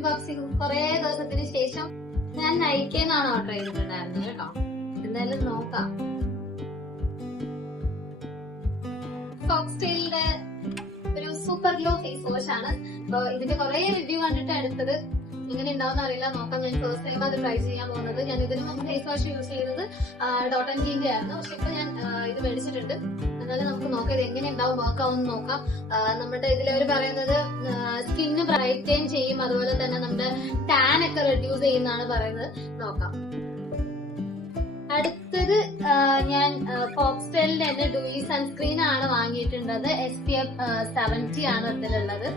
Unboxing കുറെ ദിവസത്തിന് ശേഷം ഞാൻ നൈക്കേന്നാണ് ഓർഡർ ചെയ്തിട്ടുണ്ടായിരുന്നത് കേട്ടോ. എന്തായാലും നോക്കാം. ഫോക്സ്റ്റൈലിന്റെ ഒരു സൂപ്പർ ഗ്ലോ ഫേസ് വാഷ് ആണ്. അപ്പൊ ഇതിന്റെ കുറെ റിവ്യൂ കണ്ടിട്ട് എടുത്തത്. ഇങ്ങനെ ഉണ്ടാവുന്ന അറിയില്ല, നോക്കാം. ഞാൻ ഫസ്റ്റ് ടൈം അത് ട്രൈ ചെയ്യാൻ പോകുന്നത്. ഞാൻ ഇതിന് മുമ്പ് ഫേസ് വാഷ് യൂസ് ചെയ്തത് ഡോട്ട് ആൻഡ് കീന്റെ ആയിരുന്നു. പക്ഷെ ഇപ്പൊ ഞാൻ ഇത് മേടിച്ചിട്ടുണ്ട്. എന്നാലും നമുക്ക് നോക്കാം ഇത് എങ്ങനെ ഉണ്ടാവും, വർക്കാവും നോക്കാം. നമ്മുടെ ഇതിലവർ പറയുന്നത് സ്കിന്ന് ബ്രൈറ്റൻ ചെയ്യും, അതുപോലെ തന്നെ നമ്മുടെ ടാൻ ഒക്കെ റെഡ്യൂസ് ചെയ്യുന്നതാണ് പറയുന്നത്. നോക്കാം. അടുത്തത് ഞാൻ ഫോക്സ്റ്റൈലിന്റെ തന്നെ ഡൂയി സൺസ്ക്രീൻ ആണ് വാങ്ങിയിട്ടുള്ളത്. SPF 70 ആണ് ഇതിലുള്ളത്.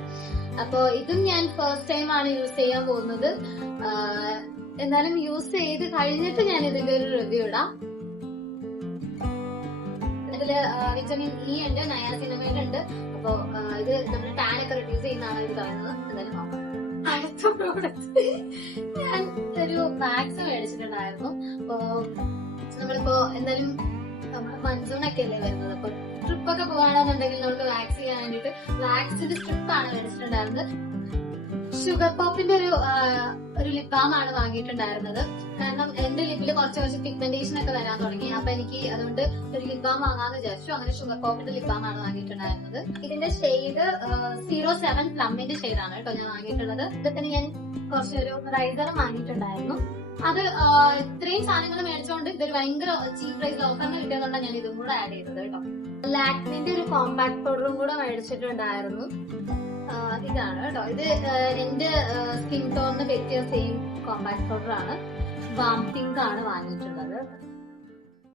അപ്പൊ ഇതും ഞാൻ ഫസ്റ്റ് ടൈം ആണ് യൂസ് ചെയ്യാൻ പോകുന്നത്. എന്നാലും യൂസ് ചെയ്ത് കഴിഞ്ഞിട്ട് ഞാൻ ഇതിന്റെ ഒരു റിവ്യൂ ഇടാം. ഇതില് വിറ്റമിൻ ഇ ഉണ്ട്, നയാസിനമൈഡ് ഉണ്ട്. അപ്പൊ ഇത് നമ്മുടെ ടാൻ ഒക്കെ റിഡ്യൂസ് ചെയ്യുന്നതാണ് ഇത് പറയുന്നത്. എന്തായാലും നോക്കാം. അടുത്ത പ്രോഡക്റ്റ് ഞാൻ ഒരു വാക്സ് മേടിച്ചിട്ടുണ്ടായിരുന്നു. അപ്പൊ നമ്മളിപ്പോ എന്തായാലും മൺസൂൺ ഒക്കെ അല്ലേ വരുന്നത്. അപ്പൊ ട്രിപ്പ് ഒക്കെ പോവാണെന്നുണ്ടെങ്കിൽ നമുക്ക് വാക്സ് ചെയ്യാൻ വേണ്ടിട്ട് വാക്സിന്റെ സ്ട്രിപ്പ് ആണ് മേടിച്ചിട്ടുണ്ടായിരുന്നത്. ഷുഗർ പോപ്പിന്റെ ഒരു ലിപ് ബാം ആണ് വാങ്ങിയിട്ടുണ്ടായിരുന്നത്. കാരണം എന്റെ ലിപ്പിൽ കുറച്ച് പിഗ്മെന്റേഷൻ ഒക്കെ വരാൻ തുടങ്ങി. അപ്പൊ എനിക്ക് അതുകൊണ്ട് ഒരു ലിപ് ബാം വാങ്ങാന്ന് വിചാരിച്ചു. അങ്ങനെ ഷുഗർ പോപ്പിന്റെ ലിപ് ബാം ആണ് വാങ്ങിയിട്ടുണ്ടായിരുന്നത്. ഇതിന്റെ ഷെയ്ഡ് 07 പ്ലമ്മിന്റെ ഷെയ്ഡാണ് കേട്ടോ ഞാൻ വാങ്ങിയിട്ടുള്ളത്. ഇതിന് ഞാൻ കുറച്ചൊരു റൈസറും വാങ്ങിയിട്ടുണ്ടായിരുന്നു. അത് ഇത്രയും സാധനങ്ങൾ മേടിച്ചുകൊണ്ട് ഇതൊരു ഭയങ്കര ചീപ്പ് പ്രൈസിൽ ഓഫറിന് കിട്ടിയതുകൊണ്ടാണ് ഞാൻ ഇതും കൂടെ ആഡ് ചെയ്തത് കേട്ടോ. ലാക്മിന്റെ ഒരു കോമ്പാക്ട് പൗഡറും കൂടെ മേടിച്ചിട്ടുണ്ടായിരുന്നു. ഇതാണ് കേട്ടോ. ഇത് എന്റെ സ്കിൻ ടോണിന് പറ്റിയ സെയിം കോമ്പാക്ട് പൗഡർ ആണ്. വാം പിങ്ക് ആണ് വാങ്ങിയിട്ടുള്ളത്.